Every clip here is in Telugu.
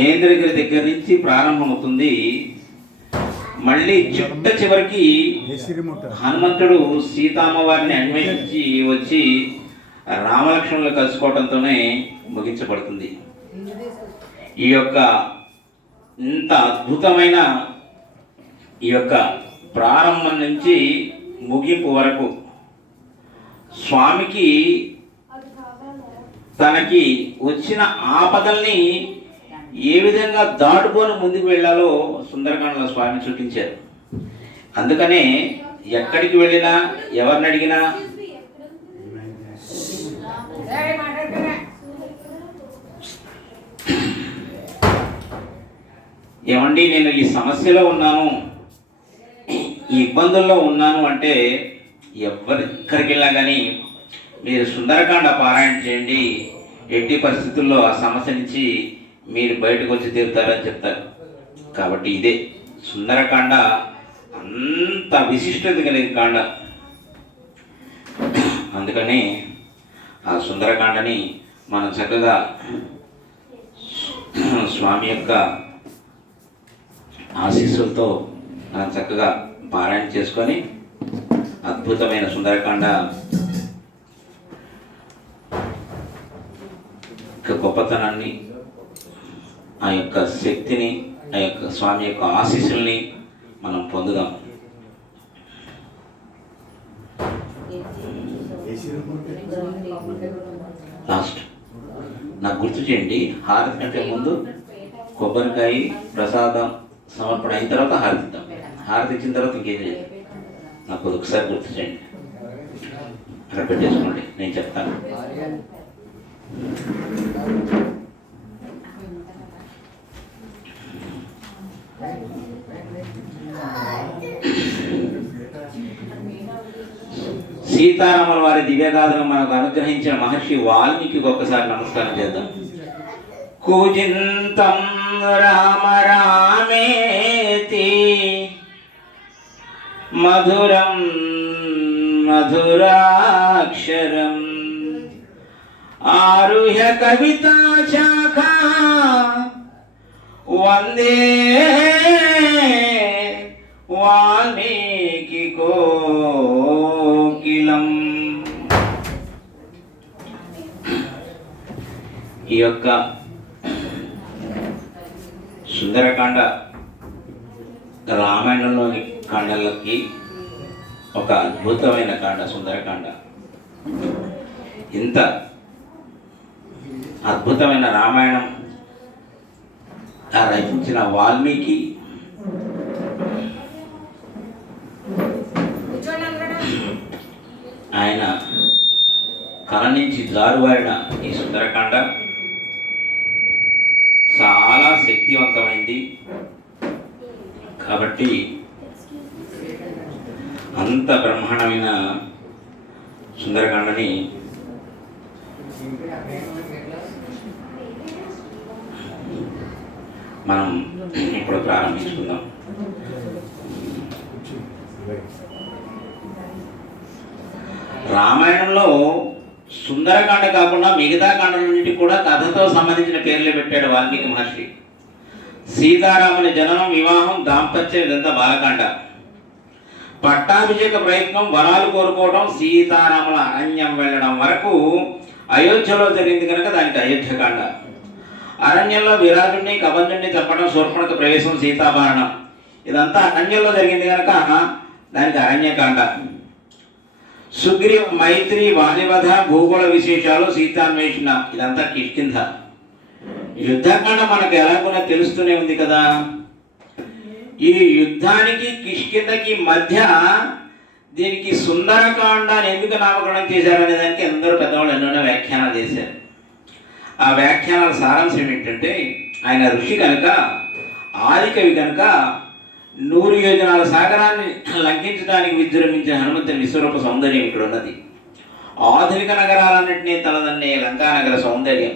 మహేంద్రగిరి దగ్గర నుంచి ప్రారంభమవుతుంది. మళ్ళీ చివరికి హనుమంతుడు సీతామ్మవారిని అన్వేషించి వచ్చి రామలక్ష్మణులు కలుసుకోవడంతోనే ముగించబడుతుంది. ఈ యొక్క ఇంత అద్భుతమైన ఈ యొక్క ప్రారంభం నుంచి ముగింపు వరకు స్వామికి తనకి వచ్చిన ఆపదల్ని ఏ విధంగా దాటుకొని ముందుకు వెళ్ళాలో సుందరకాండలో స్వామి చూపించారు. అందుకనే ఎక్కడికి వెళ్ళినా ఎవరిని అడిగినా ఏమండి నేను ఈ సమస్యలో ఉన్నాను, ఈ ఇబ్బందుల్లో ఉన్నాను అంటే ఎక్కడికి వెళ్ళినా కానీ మీరు సుందరకాండ పారాయణ చేయండి, ఎట్టి పరిస్థితుల్లో ఆ సమస్య నుంచి మీరు బయటకు వచ్చి తీరుతారని చెప్తారు. కాబట్టి ఇదే సుందరకాండ అంత విశిష్టత కలిగిన కాండ. అందుకని ఆ సుందరకాండని మనం చక్కగా స్వామి యొక్క ఆశీస్సులతో మనం చక్కగా పారాయణ చేసుకొని అద్భుతమైన సుందరకాండ గొప్పతనాన్ని, ఆ యొక్క శక్తిని, ఆ యొక్క స్వామి యొక్క ఆశీస్సుల్ని మనం పొందుదాం. లాస్ట్ నాకు గుర్తు చేయండి, హారతి కంటే ముందు కొబ్బరికాయ ప్రసాదం సమర్పణ అయిన తర్వాత హారతి ఇద్దాం. హారతి ఇచ్చిన తర్వాత ఇంకేం చేయాలి నాకు ఒకసారి గుర్తు చేయండి. అక్కడ పెట్టేసుకోండి, నేను చెప్తాను. సీతారాముల వారి దివ్యగాథను మనకు అనుగ్రహించిన మహర్షి వాల్మీకి ఒక్కసారి నమస్కారం చేద్దాం. కూజింతం రామ రామేతి మధురం మధురాక్షరం ఆరుహ్య కవితా శాఖా వందే వాల్మీకి కోకిలం. ఈ యొక్క సుందరకాండ రామాయణంలోని కాండలకి ఒక అద్భుతమైన కాండ సుందరకాండ. ఇంత అద్భుతమైన రామాయణం రచించిన వాల్మీకి ఆయన కళ నుంచి జారువారిన ఈ సుందరకాండ చాలా శక్తివంతమైంది. కాబట్టి అంత బ్రహ్మాండమైన సుందరకాండని మనం ఇప్పుడు ప్రారంభించుకుందాం. రామాయణంలో సుందరకాండ కాకుండా మిగతా కాండలన్నింటికి కూడా కథతో సంబంధించిన పేర్లే పెట్టాడు వాల్మీకి మహర్షి. సీతారాముని జననం, వివాహం, దాంపత్యం ఇదంతా బాలకాండ. పట్టాభిషేక ప్రయత్నం, వరాలు కోరుకోవడం, సీతారాముల అరణ్యం వెళ్ళడం వరకు అయోధ్యలో జరిగింది కనుక దానికి అయోధ్యకాండ. అరణ్యంలో విరాజుడిని కబంధుడిని చంపడం, శూర్పణఖ ప్రవేశం, సీతాభరణం ఇదంతా అరణ్యంలో జరిగింది కనుక దానికి అరణ్యకాండ. సుగ్రీవ మైత్రి వాలివధ, భూగోళ విశేషాలు, సీతాన్వేషణ ఇదంతా కిష్కింధ. యుద్ధకాండ మనకు ఎలాగోనా తెలుస్తూనే ఉంది కదా. ఈ యుద్ధానికి కిష్కింధకి మధ్య దీనికి సుందరకాండ అని ఎందుకు నామకరణం చేశారనే దానికి అందరూ పెద్దవాళ్ళు ఎన్నో వ్యాఖ్యానాలు చేశారు. ఆ వ్యాఖ్యానాల సారాంశం ఏంటంటే, ఆయన ఋషి కనుక, ఆదికవి కనుక 100 యోజనాల సాగరాన్ని లంఘించడానికి విజృంభించే హనుమంతుని విశ్వరూప సౌందర్యం ఇక్కడ ఉన్నది. ఆధునిక నగరాలన్నింటినీ తలదన్నే లంకానగర సౌందర్యం,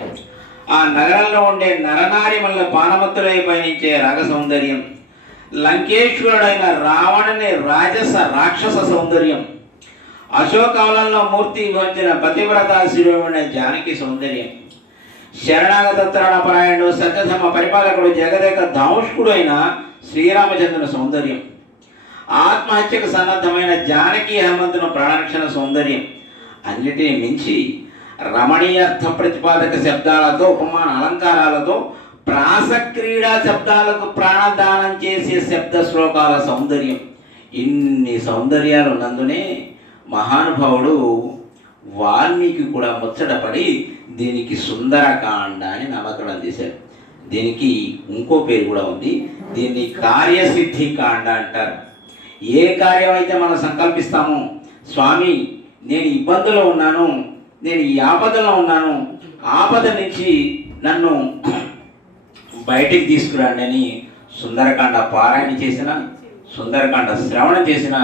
ఆ నగరంలో ఉండే నరనారి వల్ల పానమత్తులై పయనించే రాగ సౌందర్యం, లంకేశ్వరుడైన రావణుని రాజస రాక్షస సౌందర్యం, అశోకవనంలో మూర్తి వచ్చిన పతివ్రత శిరోమణి జానకి సౌందర్యం, శరణాగత త్రాణపరాయణుడు, సత్యధర్మ పరిపాలకుడు, జగదేక ధాంష్కుడు అయిన శ్రీరామచంద్రుని సౌందర్యం, ఆత్మహత్యకు సన్నద్ధమైన జానకి హనుమంతుని ప్రాణరక్షణ సౌందర్యం, అన్నిటిని మించి రమణీయార్థ ప్రతిపాదక శబ్దాలతో, ఉపమాన అలంకారాలతో, ప్రాసక్రీడా శబ్దాలకు ప్రాణదానం చేసే శబ్ద శ్లోకాల సౌందర్యం, ఇన్ని సౌందర్యాలు నందునే మహానుభావుడు వాల్మీకి కూడా ముచ్చటపడి దీనికి సుందరకాండ అని నామకరణం చేశారు. దీనికి ఇంకో పేరు కూడా ఉంది. దీన్ని కార్యసిద్ధి కాండ అంటారు. ఏ కార్యం అయితే మనం సంకల్పిస్తామో, స్వామి నేను ఇబ్బందులో ఉన్నాను, నేను ఈ ఆపదలో ఉన్నాను, ఆపద నుంచి నన్ను బయటికి తీసుకురండి అని సుందరకాండ పారాయణ చేసిన, సుందరకాండ శ్రవణం చేసిన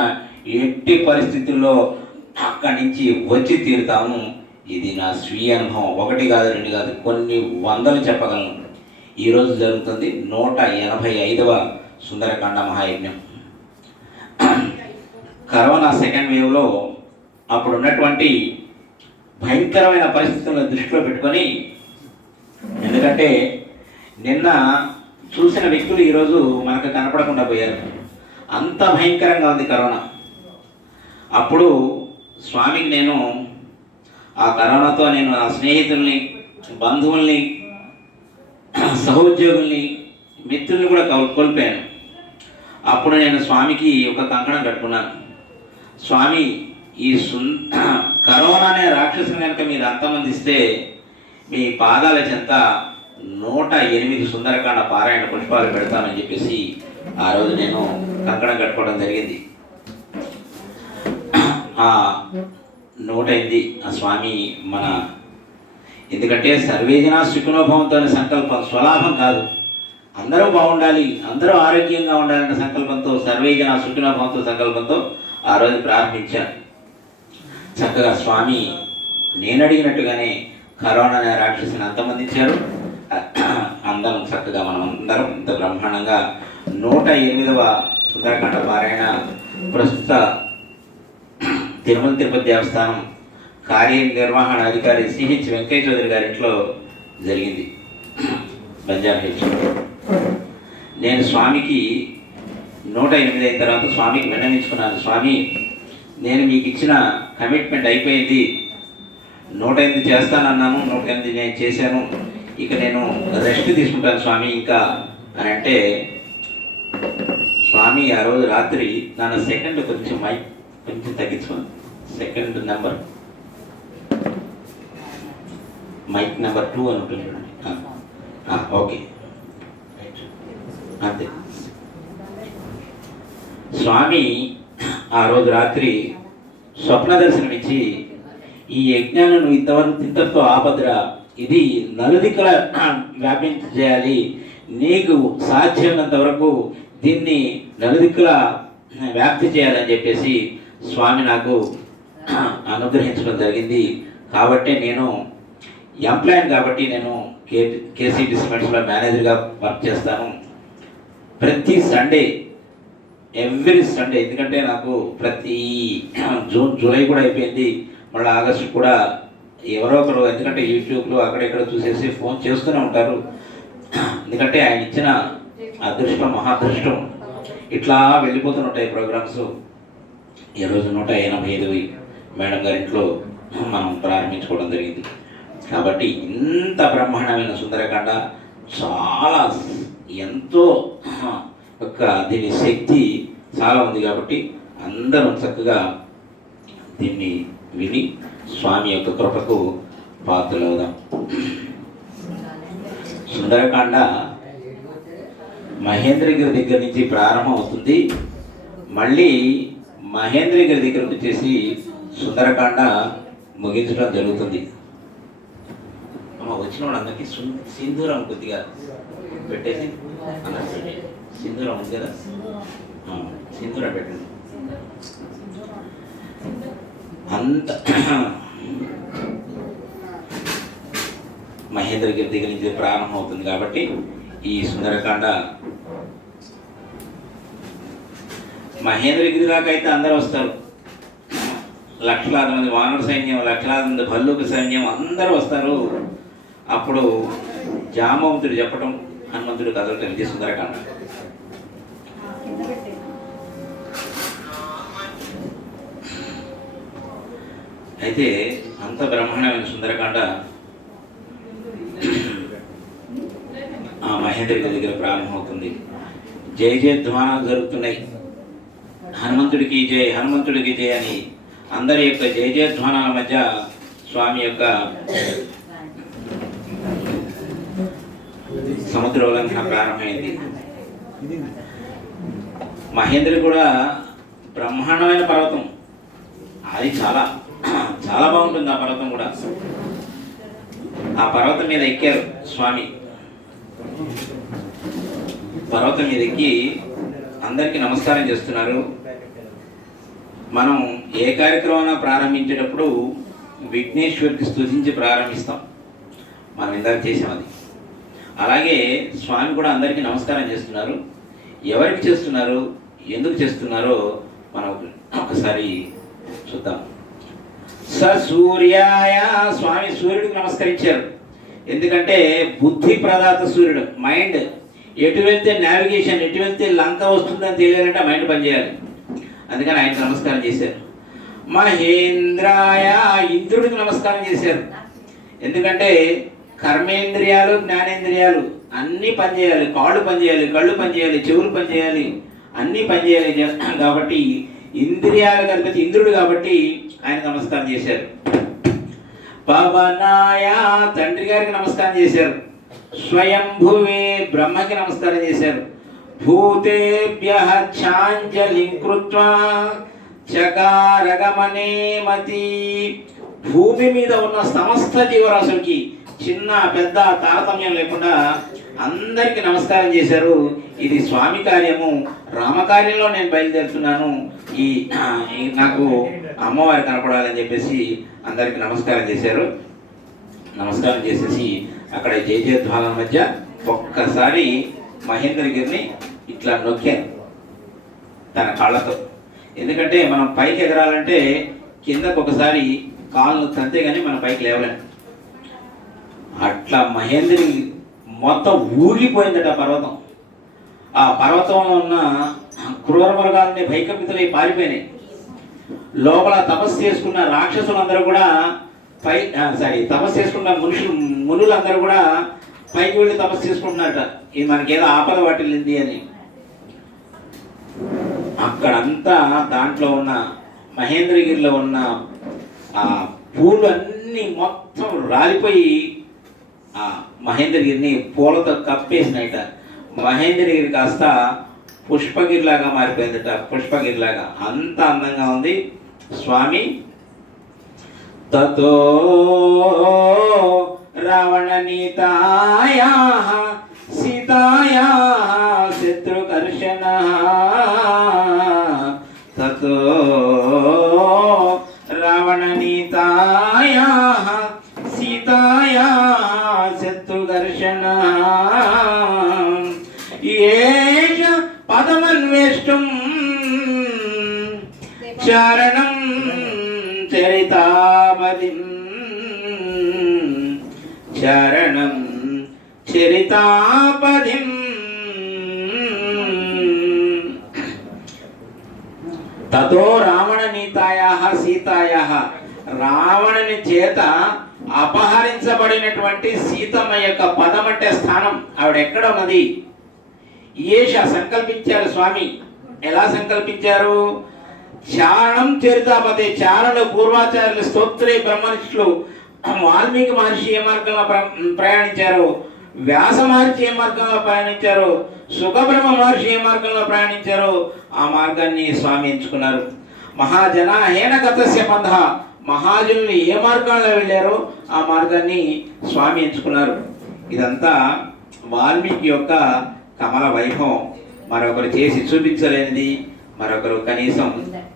ఎట్టి పరిస్థితుల్లో అక్కడి నుంచి వచ్చి తీరుతాము. ఇది నా స్వీయ అనుభవం. 1 కాదు 2 కాదు, కొన్ని వందలు చెప్పగలను. ఈరోజు జరుగుతుంది 185వ సుందరకాండ మహాయజ్ఞం. కరోనా సెకండ్ వేవ్లో అప్పుడు ఉన్నటువంటి భయంకరమైన పరిస్థితులను దృష్టిలో పెట్టుకొని, ఎందుకంటే నిన్న చూసిన వ్యక్తులు ఈరోజు మనకు కనపడకుండా పోయారు. అంత భయంకరంగా ఉంది కరోనా. అప్పుడు స్వామికి నేను ఆ కరోనాతో నేను నా స్నేహితుల్ని, బంధువుల్ని, సహోద్యోగుల్ని, మిత్రుల్ని కూడా కోల్పోయాను. అప్పుడు నేను స్వామికి ఒక కంకణం కట్టుకున్నాను. స్వామి, ఈ కరోనా అనే రాక్షసుని కనుక మీరు అంతమందిస్తే మీ పాదాల చెంత 108 సుందరకాండ పారాయణ పుష్పాలు పెడతానని చెప్పేసి ఆ రోజు నేను కంకణం కట్టుకోవడం జరిగింది. 108 ఆ స్వామి మన, ఎందుకంటే సర్వేజన సుఖినోభవంతో సంకల్పం, స్వలాభం కాదు, అందరూ బాగుండాలి, అందరూ ఆరోగ్యంగా ఉండాలన్న సంకల్పంతో, సర్వేజన సుఖినోభవంతో సంకల్పంతో ఆ రోజు ప్రారంభించాను. చక్కగా స్వామి నేను అడిగినట్టుగానే కరోనా అనే రాక్షసుని అంతమందించారు. అందరం చక్కగా మనం అందరం ఇంత బ్రహ్మాండంగా 108వ సుందరకాండ పారాయణ ప్రస్తుత తిరుమల తిరుపతి దేవస్థానం కార్యనిర్వహణ అధికారి సిహెచ్ వెంకయ్య చౌదరి గారి ఇంట్లో జరిగింది, బంజారా హిల్స్. నేను స్వామికి 108 అయిన తర్వాత స్వామికి విన్నవించుకున్నాను. స్వామి, నేను మీకు ఇచ్చిన కమిట్మెంట్ అయిపోయింది, 108 చేస్తానన్నాను, 108 నేను చేశాను, ఇక నేను రెస్ట్ తీసుకుంటాను స్వామి ఇంకా అని అంటే, స్వామి ఆ రోజు రాత్రి నన్ను సెకండ్ కొంచెం కొంచెం తగ్గించుకోండి, సెకండ్ నెంబర్ మైక్ నెంబర్ 2 అని ఉంటుంది చూడండి. ఓకే, అంతే. స్వామి ఆ రోజు రాత్రి స్వప్న దర్శనం ఇచ్చి, ఈ యజ్ఞాన్ని నువ్వు ఇంతటితో ఆపద్రా, ఇది నలుదిక్కుల వ్యాపించేయాలి, నీకు సాధ్యమైనంత వరకు దీన్ని నలుదిక్కుల వ్యాప్తి చేయాలని చెప్పేసి స్వామి నాకు అనుగ్రహించడం జరిగింది. కాబట్టి నేను ఎంప్లాయన్, కాబట్టి నేను కేసీపీ సిమెంట్స్లో మేనేజర్గా వర్క్ చేస్తాను. ప్రతి సండే, ఎవ్రీ సండే, ఎందుకంటే నాకు ప్రతి జూలై కూడా అయిపోయింది, మళ్ళీ ఆగస్టు కూడా ఎవరో ఒకరు, ఎందుకంటే యూట్యూబ్లో అక్కడెక్కడ చూసేసి ఫోన్ చేస్తూనే ఉంటారు. ఎందుకంటే ఆయన ఇచ్చిన అదృష్టం, మహాదృష్టం, ఇట్లా వెళ్ళిపోతుంటాయి ప్రోగ్రామ్స్. ఈరోజు 185 మేడం గారి ఇంట్లో మనం ప్రారంభించుకోవడం జరిగింది. కాబట్టి ఇంత బ్రహ్మాండమైన సుందరకాండ చాలా ఎంతో దీని శక్తి చాలా ఉంది. కాబట్టి అందరం చక్కగా దీన్ని విని స్వామి యొక్క కృపకు పాత్రలవుదాం. సుందరకాండ మహేంద్రగిరి దగ్గర నుంచి ప్రారంభం అవుతుంది. మళ్ళీ మహేంద్రగిరి దగ్గరకు వచ్చేసి సుందరకాండ ముగించడం జరుగుతుంది. వచ్చిన వాళ్ళందరికీ సింధూరం కొద్దిగా పెట్టేసి అన్నట్టు పెట్టేసి, సింధూరం ఉంది కదా, సింధూరం పెట్టండి. అంత మహేంద్రగిరి దగ్గర నుంచి ప్రారంభం అవుతుంది. కాబట్టి ఈ సుందరకాండ మహేంద్రగిరి దాకా అయితే అందరూ వస్తారు, లక్షలాది మంది వానర సైన్యం, లక్షలాది మంది భల్లూక సైన్యం అందరూ వస్తారు. అప్పుడు జామవంతుడు చెప్పటం, హనుమంతుడు కదలటం, ఇది సుందరకాండ. అయితే అంత బ్రహ్మాండమైన సుందరకాండ ఆ మహేంద్రగిరి దగ్గర ప్రారంభమవుతుంది. జయ జయధ్వానాలు జరుగుతున్నాయి. హనుమంతుడికి జయ, హనుమంతుడికి జయ అని అందరి యొక్క జయ జయధ్వానాల మధ్య స్వామి యొక్క సముద్రోల్లంఘన ప్రారంభమైంది. మహేంద్రుడు కూడా బ్రహ్మాండమైన పర్వతం, అది చాలా చాలా బాగుంటుంది. ఆ పర్వతం కూడా, ఆ పర్వతం మీద ఎక్కారు స్వామి. పర్వతం మీద ఎక్కి అందరికీ నమస్కారం చేస్తున్నారు. మనం ఏ కార్యక్రమం ప్రారంభించేటప్పుడు విఘ్నేశ్వరికి స్తుతించి ప్రారంభిస్తాం. మనం ఇందాక చేసాం అది. అలాగే స్వామి కూడా అందరికీ నమస్కారం చేస్తున్నారు. ఎవరికి చేస్తున్నారు, ఎందుకు చేస్తున్నారో మనం ఒకసారి చూద్దాం. సూర్యాయ, స్వామి సూర్యుడికి నమస్కరించారు. ఎందుకంటే బుద్ధి ప్రదాత సూర్యుడు. మైండ్ ఎటు వెళ్తే నావిగేషన్, ఎటు వెళ్తే లంక వస్తుందని తెలియాలంటే మైండ్ పనిచేయాలి. అందుకని ఆయనకు నమస్కారం చేశారు. మహేంద్రాయ, ఇంద్రుడికి నమస్కారం చేశారు. ఎందుకంటే కర్మేంద్రియాలు, జ్ఞానేంద్రియాలు అన్నీ పనిచేయాలి. కాళ్ళు పనిచేయాలి, కళ్ళు పనిచేయాలి, చెవులు పనిచేయాలి, అన్నీ పనిచేయాలి. కాబట్టి ఇంద్రియాలు కలిపి ఇంద్రుడు, కాబట్టి ఆయన నమస్కారం చేశారు. పవనాయ, తండ్రి గారికి నమస్కారం చేశారు. స్వయంభువే, బ్రహ్మకి నమస్కారం చేశారు. భూతేభ్యః ఛాంజలిం కృత్వా చకారగమనే మతి, భూమి మీద ఉన్న సమస్త జీవరాశులకి చిన్న పెద్ద తారతమ్యం లేకుండా అందరికీ నమస్కారం చేశారు. ఇది స్వామి కార్యము, రామకార్యంలో నేను బయలుదేరుతున్నాను, ఈ నాకు అమ్మవారి కనపడాలని చెప్పేసి అందరికీ నమస్కారం చేశారు. నమస్కారం చేసేసి అక్కడ జయ జయధ్వానాల మధ్య ఒక్కసారి మహేంద్రగిరిని ఇట్లా నొక్కాను తన కాళ్ళతో. ఎందుకంటే మనం పైకి ఎగరాలంటే కిందకు ఒకసారి కాళ్ళు తంతే కానీ మనం పైకి లేవలేం. అట్లా మహేంద్రగిరి మొత్తం ఊగిపోయిందట పర్వతం. ఆ పర్వతంలో ఉన్న క్రూర మృగాలని భయకంపితులై పారిపోయినాయి. లోపల తపస్సు చేసుకున్న రాక్షసులందరూ కూడా తపస్సు చేసుకున్న మునులందరూ కూడా పైకి వెళ్ళి తపస్సు చేసుకుంటున్నారట. ఇది మనకేదో ఆపద వాటిల్లింది అని. అక్కడంతా దాంట్లో ఉన్న మహేంద్రగిరిలో ఉన్న ఆ పూలు అన్నీ మొత్తం రాలిపోయి ఆ మహేంద్రగిరిని పూలతో కప్పేసినట. మహేంద్రగిరి కాస్త పుష్పగిరిలాగా మారిపోయిందట. పుష్పగిరిలాగా అంత అందంగా ఉంది స్వామి. తతో రావణ నీతాయా సీతాయా శత్రుకర్షణ, తతో రావణ నీతాయా సీతాయా శత్రుకర్షణ, ఏష పదమన్వేష్టం చారణం చరితాపదిం, చరణం చరితాపదిం. తతో రావణ నీతాయాః సీతాయాః, రావణుని చేత అపహరించబడినటువంటి సీతమ్మ యొక్క పదం అంటే స్థానం, ఆవిడ ఎక్కడ ఉన్నది? ఏష సంకల్పించారు స్వామి. ఎలా సంకల్పించారు? చారణం చరితాపదే, చారణలు పూర్వాచార్యులు స్తోత్రే బ్రహ్మనిష్ఠులు వాల్మీకి మహర్షి ఏ మార్గంలో ప్రయాణించారు, వ్యాస మహర్షి ఏ మార్గంలో ప్రయాణించారు, సుఖబ్రహ్మ మహర్షి ఏ మార్గంలో ప్రయాణించారో ఆ మార్గాన్ని స్వామి ఎంచుకున్నారు. మహాజన హేన గతస్య పంథ, మహాజనులు ఏ మార్గంలో వెళ్ళారో ఆ మార్గాన్ని స్వామి ఎంచుకున్నారు. ఇదంతా వాల్మీకి యొక్క కమల వైభవం. మరొకరు చేసి చూపించలేనిది, మరొకరు కనీసం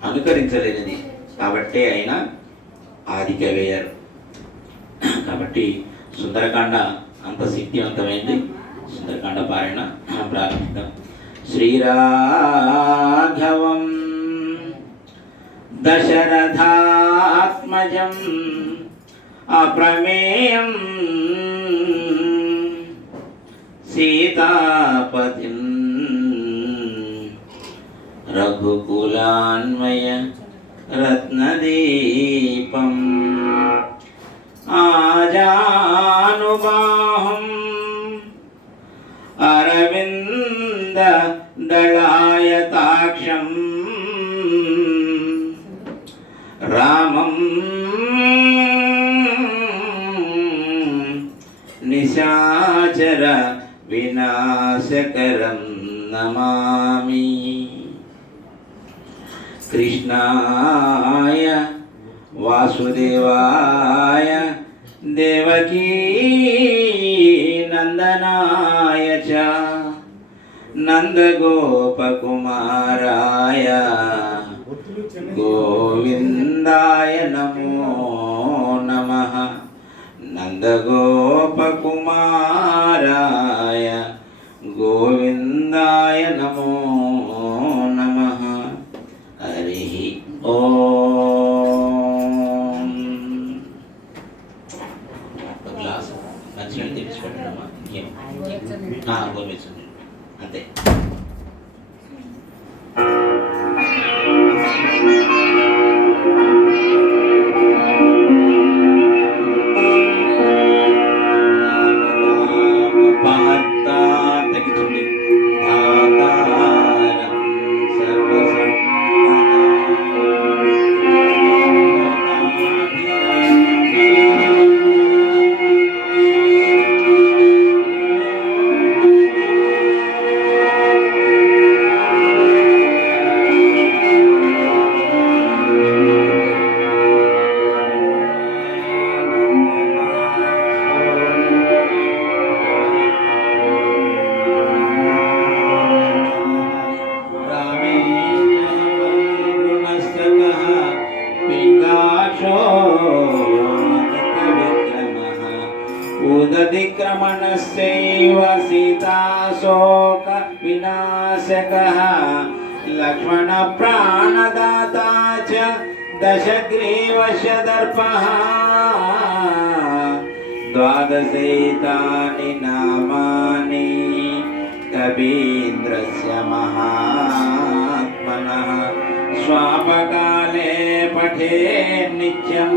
అనుకరించలేనిది. కాబట్టి ఆయన ఆదికవయ్యారు. కాబట్టి సుందరకాండ అంత శక్తివంతమైంది. సుందరకాండ పారాయణ ప్రారంభిద్దాం. శ్రీరాఘవం దశరథాత్మజం అప్రమేయం సీతాపతిం రఘుకులాన్వయ రత్నదీపం ఆజానుబాహం అరవింద దళాయతాక్షం రామం నిశాచర వినాశకరం నమామి. కృష్ణాయ వాసుదేవాయ దేవకీ నందనాయ చ నందగోపకుమారాయ గోవిందాయ నమో నమః. నందగోపకుమారాయ గోవిందాయ నమో నమః. హరి ఓం. గ్లాస్ మంచిగా తెచ్చిపెట్టడమా గోవించండి అంతే. ఉదతిక్రమణస్యైవ సీతాశోక వినాశకః లక్ష్మణ ప్రాణదాతా చ దశగ్రీవశ దర్పః ద్వాదశైతాని నామాని కవీంద్రస్య మహాత్మనః స్వాపకాలే పఠే నిత్యం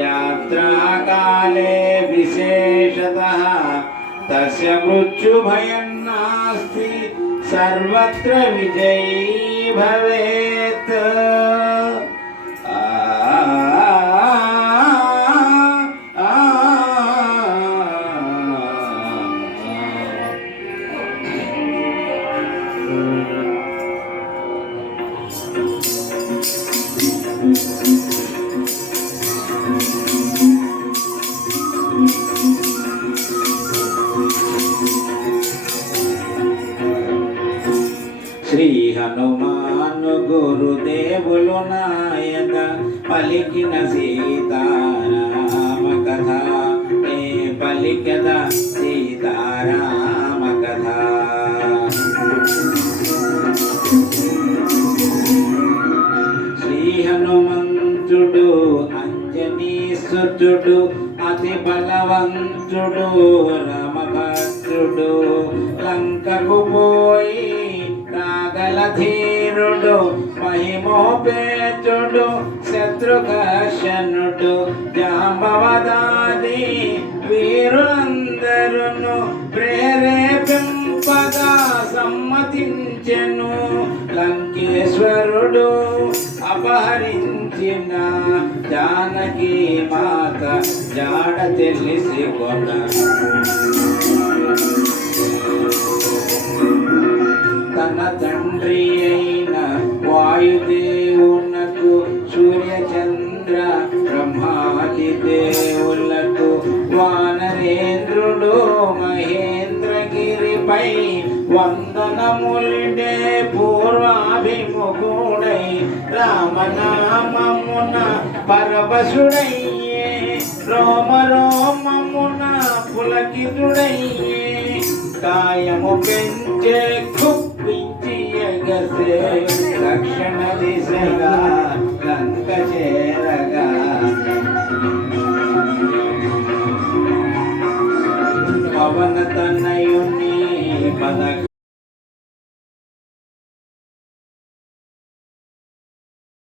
యాత్రాకాలే విశేషతః తస్య మృత్యుభయం నాస్తి సర్వత్ర విజయీ భవేత్. శ్రీ హనుమాను గురుదేవులు నాయక పలికిన సీతారామ కథ ఏ పలికద సీతారామ కథ. శ్రీ హనుమంతుడు అంజనీసుతుడు అతి బలవంతుడు రామభద్రుడు లంకకు పోయి నాగలధీరుడు మహిమోపేతుడు శత్రుఘర్షణుడు జాంబవదాది వీరులందరును ప్రేరేపింపగా సమ్మతించెను. లంకేశ్వరుడు అపహరించిన జానకి మాత జాడ తెలిసి కొన తన తండ్రి అయిన వాయుదేవునకు సూర్యచంద్ర బ్రహ్మాది దేవులకు వానరేంద్రుడు మహేంద్రగిరిపై వందనములిడే పూర్వాభిముఖుడై రామనామమున పరవశుడయ్యే రోమ రోమమున పులకితుడయ్యే కాయము పెంచే కుప్పించి ఎగసే రక్షణ దిశగా లంక చేరగా పవన తనయుని పద